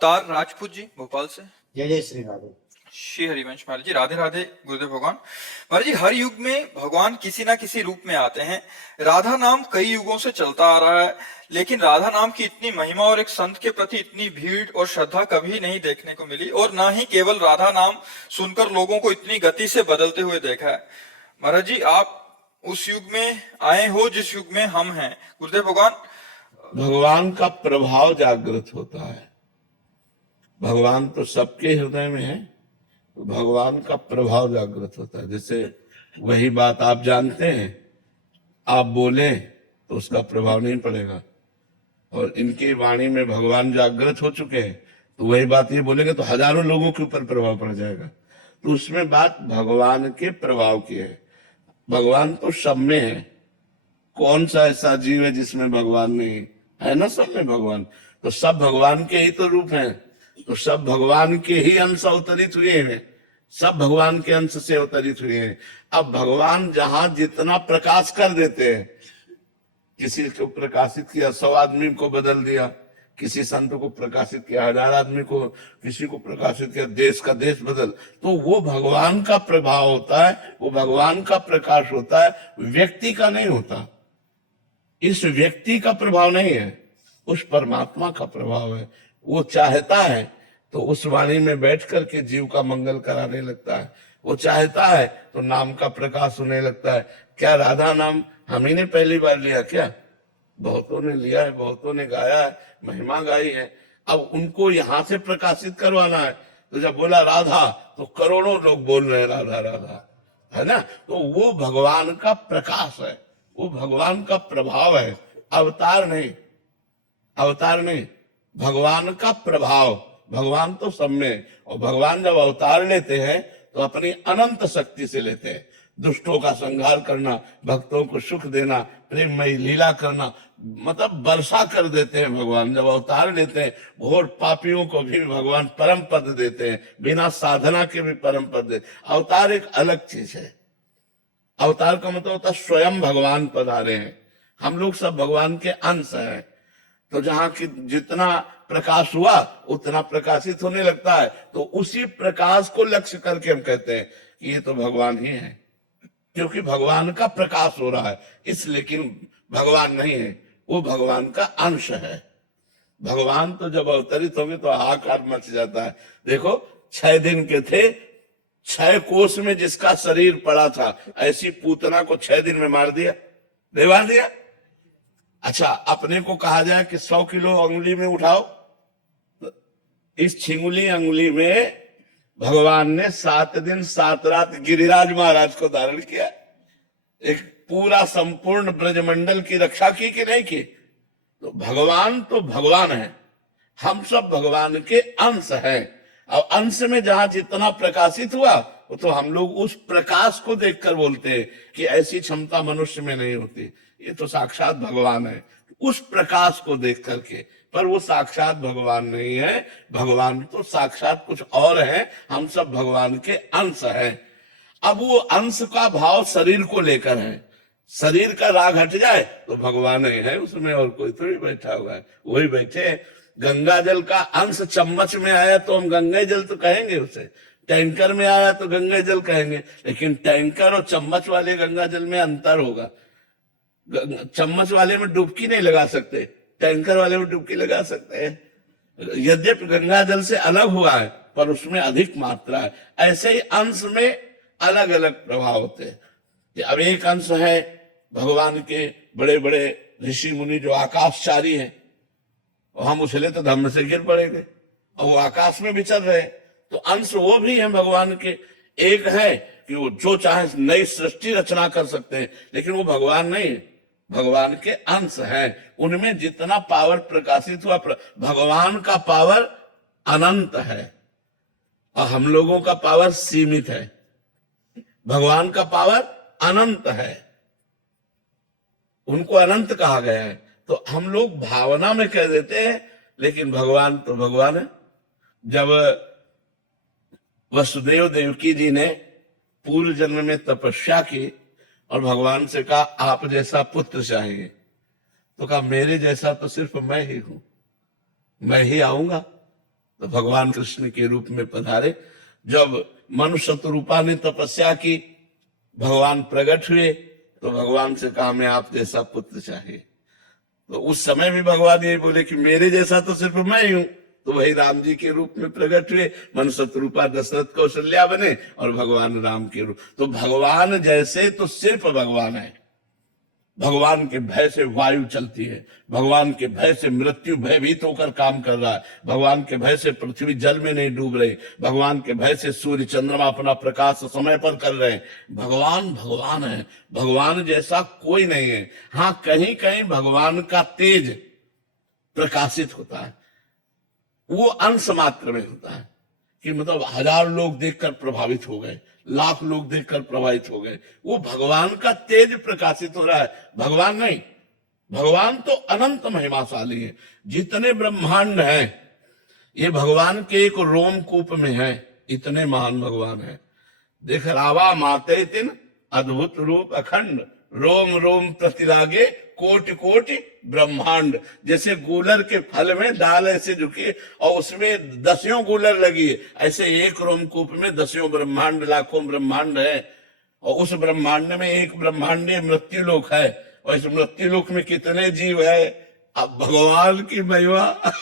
तार राजपूत जी भोपाल से। जय जय श्री राधे। श्री हरिवंश महाराज जी, राधे राधे गुरुदेव भगवान। महाराज जी, हर युग में भगवान किसी ना किसी रूप में आते हैं। राधा नाम कई युगों से चलता आ रहा है, लेकिन राधा नाम की इतनी महिमा और एक संत के प्रति इतनी भीड़ और श्रद्धा कभी नहीं देखने को मिली, और ना ही केवल राधा नाम सुनकर लोगों को इतनी गति से बदलते हुए देखा है। महाराज जी, आप उस युग में आए हो जिस युग में हम हैं। गुरुदेव भगवान, भगवान का प्रभाव जागृत होता है। भगवान तो सबके हृदय में है, तो भगवान का प्रभाव जागृत होता है। जैसे वही बात आप जानते हैं, आप बोले तो उसका प्रभाव नहीं पड़ेगा, और इनकी वाणी में भगवान जागृत हो चुके हैं, तो वही बात ये बोलेंगे तो हजारों लोगों के ऊपर प्रभाव पड़ जाएगा। तो उसमें बात भगवान के प्रभाव की है। भगवान तो सब में है। कौन सा ऐसा जीव है जिसमें भगवान नहीं है? ना सब में भगवान। तो सब भगवान के ही तो रूप हैं, तो सब भगवान के ही अंश अवतरित हुए हैं, सब भगवान के अंश से अवतरित हुए हैं। अब भगवान जहां जितना प्रकाश कर देते हैं, किसी को प्रकाशित किया 100 आदमी को बदल दिया, किसी संत को प्रकाशित किया 1000 आदमी को, किसी को प्रकाशित किया देश का देश बदल, तो वो भगवान का प्रभाव होता है, वो भगवान का प्रकाश होता है, व्यक्ति का नहीं होता। इस व्यक्ति का प्रभाव नहीं है, उस परमात्मा का प्रभाव है। वो चाहता है तो उस वाणी में बैठ करके जीव का मंगल कराने लगता है। वो चाहता है तो नाम का प्रकाश होने लगता है। क्या राधा नाम हम ही ने पहली बार लिया? क्या बहुतों ने लिया है, बहुतों ने गाया है, महिमा गाई है। अब उनको यहां से प्रकाशित करवाना है, तो जब बोला राधा तो करोड़ों लोग बोल रहे हैं राधा राधा, है ना? तो वो भगवान का प्रकाश है, वो भगवान का प्रभाव है, अवतार नहीं। अवतार नहीं, भगवान का प्रभाव। भगवान तो सब में, और भगवान जब अवतार लेते हैं तो अपनी अनंत शक्ति से लेते हैं। दुष्टों का संहार करना, भक्तों को सुख देना, प्रेममयी लीला करना, मतलब वर्षा कर देते हैं भगवान जब अवतार लेते हैं। घोर पापियों को भी भगवान परम पद देते हैं, बिना साधना के भी परम पद देते। अवतार एक अलग चीज है। अवतार का मतलब होता है स्वयं भगवान पधारे हैं। हम लोग सब भगवान के अंश हैं, तो जहां की जितना प्रकाश हुआ उतना प्रकाशित होने लगता है, तो उसी प्रकाश को लक्ष्य करके हम कहते हैं कि ये तो भगवान ही है, क्योंकि भगवान का प्रकाश हो रहा है। इसलिए, लेकिन भगवान नहीं है, वो भगवान का अंश है। भगवान तो जब अवतरित होंगे तो हाहाकार मच जाता है। देखो 6 दिन के थे, 6 कोस में जिसका शरीर पड़ा था, ऐसी पूतना को 6 दिन में मार दिया, नहीं मार दिया? अच्छा, अपने को कहा जाए कि 100 किलो अंगुली में उठाओ, तो इस छिंगुली अंगुली में भगवान ने 7 दिन 7 रात गिरिराज महाराज को धारण किया। एक पूरा संपूर्ण ब्रजमंडल की रक्षा की कि नहीं की? तो भगवान है, हम सब भगवान के अंश हैं। और अंश में जहां जितना प्रकाशित हुआ, वो तो हम लोग उस प्रकाश को देखकर बोलते हैं कि ऐसी क्षमता मनुष्य में नहीं होती, ये तो साक्षात भगवान है, उस प्रकाश को देख करके। पर वो साक्षात भगवान नहीं है, भगवान तो साक्षात कुछ और है, हम सब भगवान के अंश हैं। अब वो अंश का भाव शरीर को लेकर है। शरीर का राग हट जाए तो भगवान ही है उसमें, और कोई थोड़ी बैठा हुआ है। वही बैठे। गंगा जल का अंश चम्मच में आया तो हम गंगा जल तो कहेंगे उसे, टैंकर में आया तो गंगा जल कहेंगे, लेकिन टैंकर और चम्मच वाले गंगा जल में अंतर होगा। चम्मच वाले में डुबकी नहीं लगा सकते, टैंकर वाले में डुबकी लगा सकते हैं। यद्यपि गंगा जल से अलग हुआ है, पर उसमें अधिक मात्रा है। ऐसे ही अंश में अलग अलग प्रभाव होते हैं। अब एक अंश है भगवान के बड़े बड़े ऋषि मुनि जो आकाशचारी हैं, हम उछले तो धम्म से गिर पड़ेंगे, और वो आकाश में विचर रहे। तो अंश वो भी है भगवान के। एक है कि वो जो चाहे नई सृष्टि रचना कर सकते हैं, लेकिन वो भगवान नहीं, भगवान के अंश हैं। उनमें जितना पावर प्रकाशित हुआ, भगवान का पावर अनंत है और हम लोगों का पावर सीमित है। भगवान का पावर अनंत है, उनको अनंत कहा गया है। तो हम लोग भावना में कह देते हैं, लेकिन भगवान तो भगवान है। जब वसुदेव देवकी जी ने पूर्व जन्म में तपस्या की और भगवान से कहा आप जैसा पुत्र चाहिए, तो कहा मेरे जैसा तो सिर्फ मैं ही हूं, मैं ही आऊंगा। तो भगवान कृष्ण के रूप में पधारे। जब मनुष्य शत्रुपा ने तपस्या की, भगवान प्रकट हुए, तो भगवान से कहा मैं आप जैसा पुत्र चाहिए। तो उस समय भी भगवान ये बोले कि मेरे जैसा तो सिर्फ मैं ही हूं। तो वही राम जी के रूप में प्रकट हुए, मनुष्य शत्रुपा दशरथ कौशल्या बने और भगवान राम के रूप। तो भगवान जैसे तो सिर्फ भगवान है। भगवान के भय से वायु चलती है, भगवान के भय से मृत्यु भयभीत होकर काम कर रहा है, भगवान के भय से पृथ्वी जल में नहीं डूब रही, भगवान के भय से सूर्य चंद्रमा अपना प्रकाश समय पर कर रहे हैं। भगवान भगवान है, भगवान जैसा कोई नहीं है। हाँ, कहीं कहीं भगवान का तेज प्रकाशित होता है, वो अंश मात्र में होता है कि मतलब 1000 लोग देखकर प्रभावित हो गए, लाख लोग देखकर प्रभावित हो गए, वो भगवान का तेज प्रकाशित हो रहा है, भगवान नहीं। भगवान तो अनंत महिमाशाली है। जितने ब्रह्मांड हैं ये भगवान के एक रोमकूप में है, इतने महान भगवान है। देख रावा माते तिन अद्भुत रूप अखंड, रोम रोम प्रतिलागे कोटि कोटि ब्रह्मांड। जैसे गूलर के फल में डाल ऐसे झुकी और उसमें 10 गूलर लगी है, ऐसे एक रोमकूप में 10 ब्रह्मांड, लाखों ब्रह्मांड है। और उस ब्रह्मांड में एक ब्रह्मांडीय मृत्युलोक है, और इस मृत्युलोक में कितने जीव है। अब भगवान की महिमा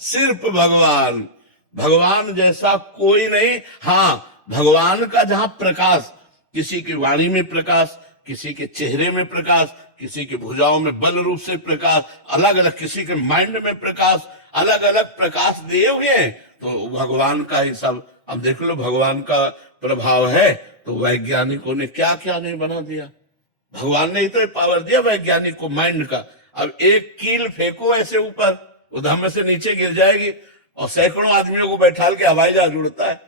सिर्फ भगवान, भगवान जैसा कोई नहीं। हाँ, भगवान का जहां प्रकाश, किसी की वाणी में प्रकाश, किसी के चेहरे में प्रकाश, किसी की भुजाओं में बल रूप से प्रकाश, अलग अलग, किसी के माइंड में प्रकाश, अलग अलग प्रकाश दिए हुए हैं। तो भगवान का ही सब। अब देख लो, भगवान का प्रभाव है तो वैज्ञानिकों ने क्या क्या नहीं बना दिया। भगवान ने ही तो पावर दिया वैज्ञानिक को माइंड का। अब एक कील फेंको ऐसे ऊपर, वो धम्म से नीचे गिर जाएगी और सैकड़ों आदमियों को बैठाल के हवाई जहाज उड़ता है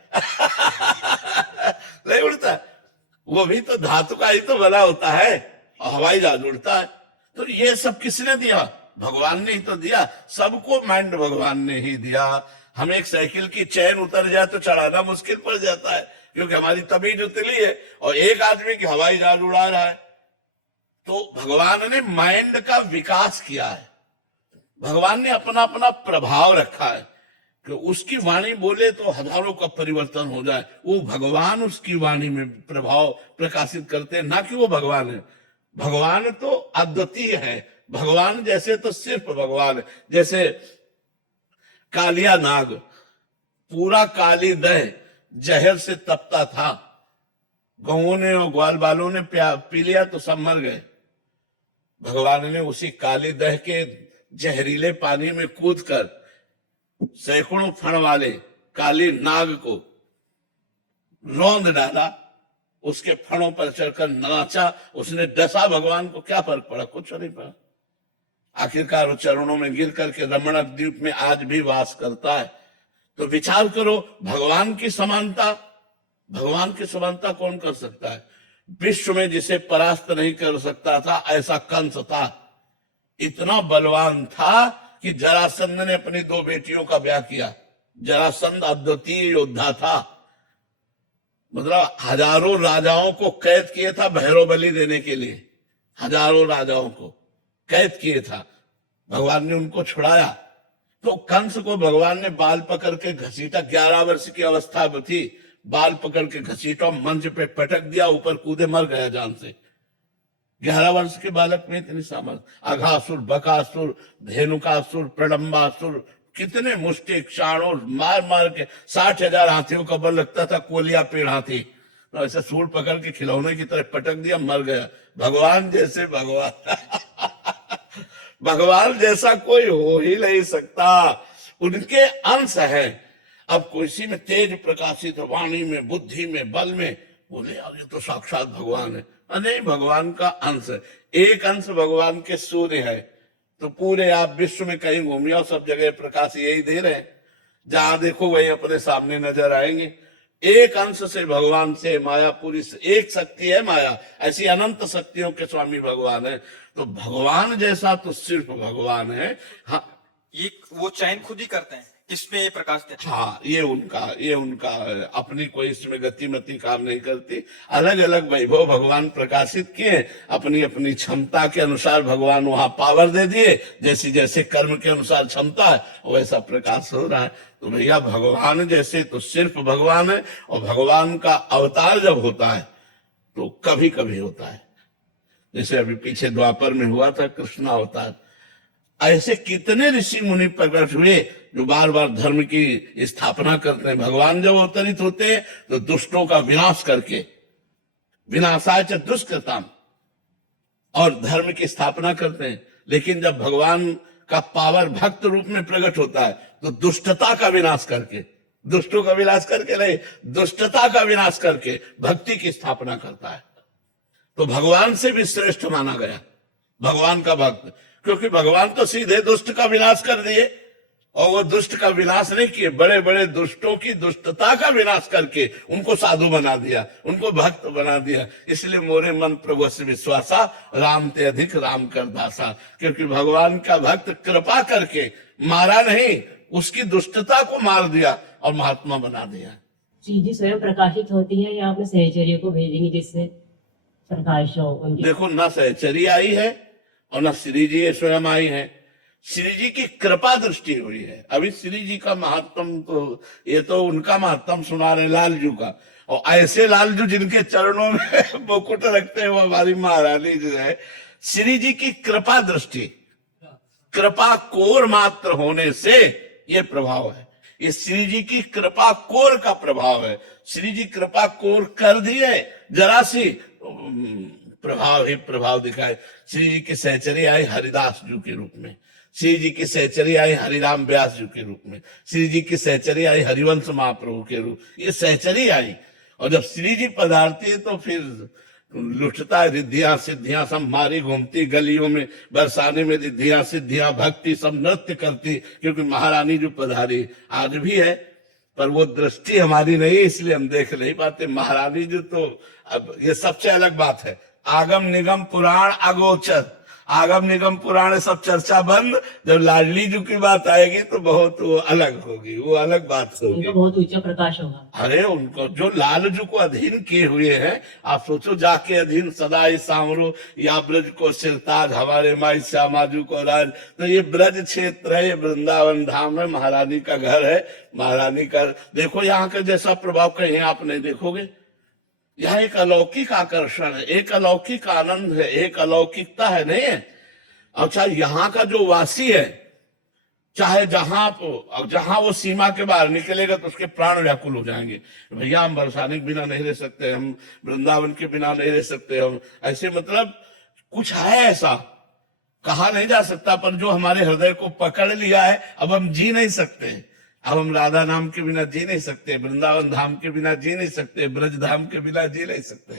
नहीं उड़ता है, वो भी तो धातु का ही तो बना होता है और हवाई जहाज उड़ता है। तो ये सब किसने दिया? भगवान ने ही तो दिया। सबको माइंड भगवान ने ही दिया। हम एक साइकिल की चैन उतर जाए तो चढ़ाना मुश्किल पड़ जाता है, क्योंकि हमारी तबीयत उतली है, और एक आदमी की हवाई जहाज उड़ा रहा है। तो भगवान ने माइंड का विकास किया है, भगवान ने अपना अपना प्रभाव रखा है कि उसकी वाणी बोले तो हजारों का परिवर्तन हो जाए। वो भगवान उसकी वाणी में प्रभाव प्रकाशित करते हैं, ना कि वो भगवान है। भगवान तो अद्वितीय है, भगवान जैसे तो सिर्फ भगवान है। जैसे कालिया नाग पूरा काली दह जहर से तपता था, गौओं ने और ग्वाल बालों ने पी लिया तो सब मर गए। भगवान ने उसी काली दह के जहरीले पानी में कूदकर सैकड़ों फण वाले काली नाग को रौंद डाला, उसके फणों पर चढ़कर नाचा, उसने डसा। भगवान को क्या फर्क पड़ा? कुछ नहीं पड़ा। आखिरकार वो चरणों में गिर करके रमणक द्वीप में आज भी वास करता है। तो विचार करो, भगवान की समानता, भगवान की समानता कौन कर सकता है? विश्व में जिसे परास्त नहीं कर सकता था ऐसा कंस था, इतना बलवान था कि जरासंध ने अपनी 2 बेटियों का ब्याह किया। जरासंध अद्वितीय योद्धा था, मतलब हजारों राजाओं को कैद किए था भैरव बलि देने के लिए, हजारों राजाओं को कैद किए था, भगवान ने उनको छुड़ाया। तो कंस को भगवान ने बाल पकड़ के घसीटा, 11 वर्ष की अवस्था में थी, बाल पकड़ के घसीटा, मंच पे पटक दिया, ऊपर कूदे, मर गया जान से। 11 वर्ष के बालक में इतनी सामर्थ। अघासुर, बकासुर, धेनुकासुर, प्रडम्बासुर, कितने मुष्टि क्षाणों मार मार के 60,000 हाथियों का बल लगता था, कोलिया पेड़ हाथी, तो ऐसे सूर पकड़ के खिलौने की तरह पटक दिया, मर गया। भगवान जैसे भगवान भगवान जैसा कोई हो ही नहीं सकता, उनके अंश है। अब किसी में तेज प्रकाशित, वाणी में, बुद्धि में, बल में, बोले यार ये तो साक्षात भगवान है। नहीं, भगवान का अंश है। एक अंश भगवान के सूर्य है, तो पूरे आप विश्व में कहीं घूमिए सब जगह प्रकाश यही दे रहे हैं, जहां देखो वही अपने सामने नजर आएंगे। एक अंश से भगवान से माया पूरी, एक शक्ति है माया, ऐसी अनंत शक्तियों के स्वामी भगवान है। तो भगवान जैसा तो सिर्फ भगवान है। हाँ, ये वो चयन खुद ही करते हैं किसमें ये प्रकाश देते हैं? हाँ, ये उनका अपनी कोई इसमें गतिमति काम नहीं करती। अलग अलग वैभव भगवान प्रकाशित किए, अपनी अपनी क्षमता के अनुसार भगवान वहां पावर दे दिए, जैसे जैसे कर्म के अनुसार क्षमता है वैसा प्रकाश हो रहा है। तो भैया भगवान जैसे तो सिर्फ भगवान है, और भगवान का अवतार जब होता है तो कभी कभी होता है, जैसे अभी पीछे द्वापर में हुआ था कृष्ण अवतार। ऐसे कितने ऋषि मुनि प्रकट हुए जो बार बार धर्म की स्थापना करते हैं। भगवान जब अवतरित होते हैं तो दुष्टों का विनाश करके, विनाशाय च दुष्कृताम, और धर्म की स्थापना करते हैं। लेकिन जब भगवान का पावर भक्त रूप में प्रकट होता है तो दुष्टता का विनाश करके, दुष्टों का विनाश करके नहीं, दुष्टता का विनाश करके भक्ति की स्थापना करता है। तो भगवान से भी श्रेष्ठ माना गया भगवान का भक्त, क्योंकि भगवान तो सीधे दुष्ट का विनाश कर दिए, और वो दुष्ट का विनाश नहीं किए, बड़े बड़े दुष्टों की दुष्टता का विनाश करके उनको साधु बना दिया, उनको भक्त बना दिया। इसलिए मोरे मन प्रभु से विश्वासा, राम ते अधिक राम कर दासा। क्योंकि भगवान का भक्त कृपा करके मारा नहीं, उसकी दुष्टता को मार दिया और महात्मा बना दिया। श्री जी स्वयं प्रकाशित होती है या अपने सहचर्य को भेजेंगे जिससे प्रकाश हो उनकी? देखो, न सहचरी आई है और न श्री जी स्वयं आई है। श्री जी की कृपा दृष्टि हुई है। अभी श्री जी का महात्म तो ये तो उनका महात्म सुना रहे लालजू का, और ऐसे लालजू जिनके चरणों में मुकुट रखते हैं वो हमारी महारानी जो है। श्री जी की कृपा दृष्टि, कृपा कोर मात्र होने से ये प्रभाव है। ये श्री जी की कृपा कोर का प्रभाव है। श्री जी कृपा कोर कर दिए, जरा सी प्रभाव ही प्रभाव दिखाए। श्री जी की सहचरी आई हरिदास जी के रूप में, श्री जी की सहचरी आई हरिराम व्यास जी के रूप में, श्री जी की सहचरी आई हरिवंश महाप्रभु के रूप, ये सहचरी आई। और जब श्री जी पधारती है तो फिर लुटता है रिद्धियां सिद्धियां, सब मारी घूमती गलियों में, बरसाने में रिद्धियां सिद्धियां, भक्ति सब नृत्य करती, क्योंकि महारानी जो पधारी आज भी है, पर वो दृष्टि हमारी नहीं, इसलिए हम देख नहीं पाते। महारानी जो तो अब ये सबसे अलग बात है। आगम निगम पुराण अगोचर, आगम निगम पुराण सब चर्चा बंद। जब लाडली जी की बात आएगी तो बहुत वो अलग होगी, वो अलग बात होगी। उनका बहुत ऊंचा प्रकाश होगा। अरे उनको जो लालजू को अधीन किए हुए हैं, आप सोचो, जाके अधीन सदाई सांवरो या ब्रज को सिरताज, हमारे माई श्यामाजू को राज। तो ये ब्रज क्षेत्र है, ये वृंदावन धाम है, महारानी का घर है, महारानी का। देखो यहाँ का जैसा प्रभाव कहीं आप नहीं देखोगे। यहाँ एक अलौकिक आकर्षण है, एक अलौकिक आनंद है, एक अलौकिकता है, नहीं है। अच्छा, यहाँ का जो वासी है, चाहे जहां वो सीमा के बाहर निकलेगा तो उसके प्राण व्याकुल हो जाएंगे। भैया हम बरसाने के बिना नहीं रह सकते, हम वृंदावन के बिना नहीं रह सकते, हम ऐसे, मतलब कुछ है ऐसा, कहा नहीं जा सकता, पर जो हमारे हृदय को पकड़ लिया है, अब हम जी नहीं सकते। अब हम राधा नाम के बिना जी नहीं सकते, वृंदावन धाम के बिना जी नहीं सकते, ब्रज धाम के बिना जी नहीं सकते।